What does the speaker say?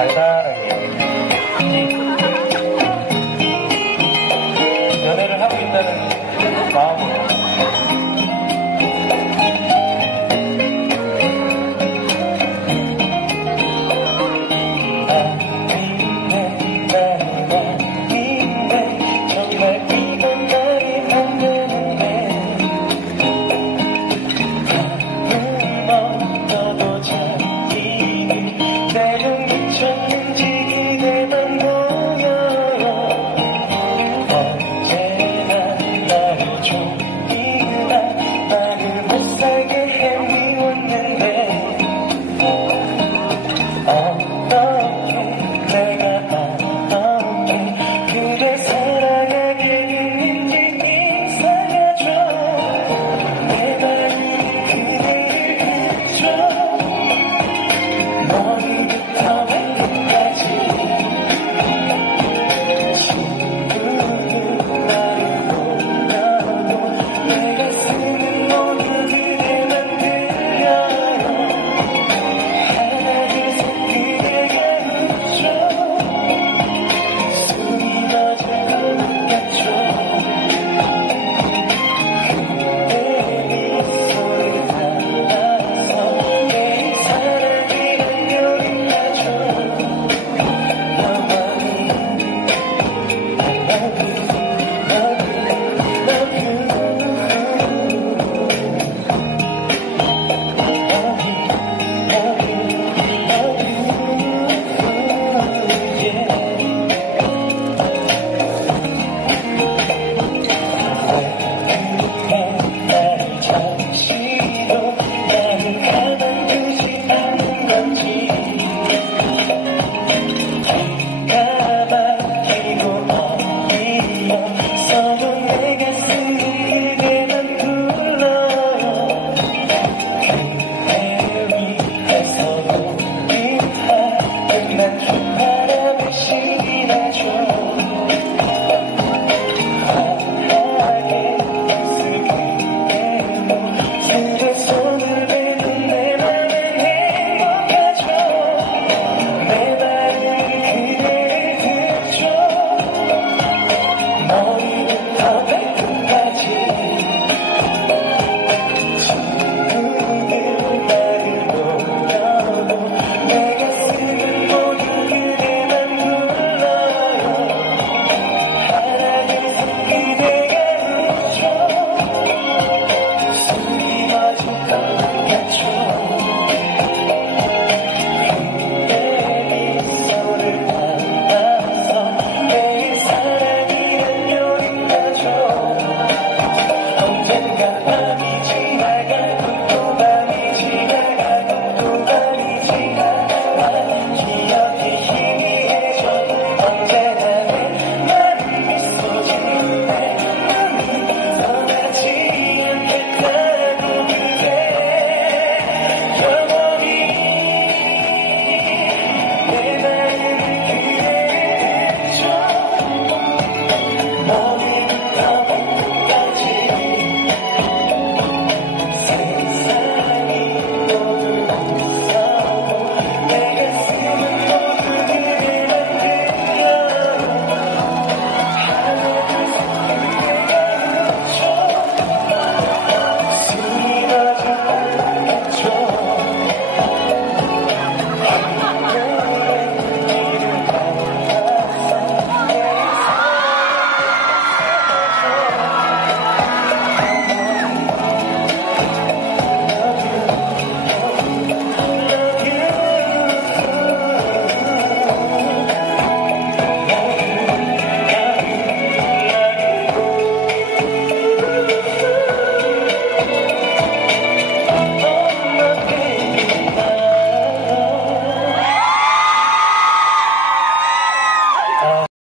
Ahí está.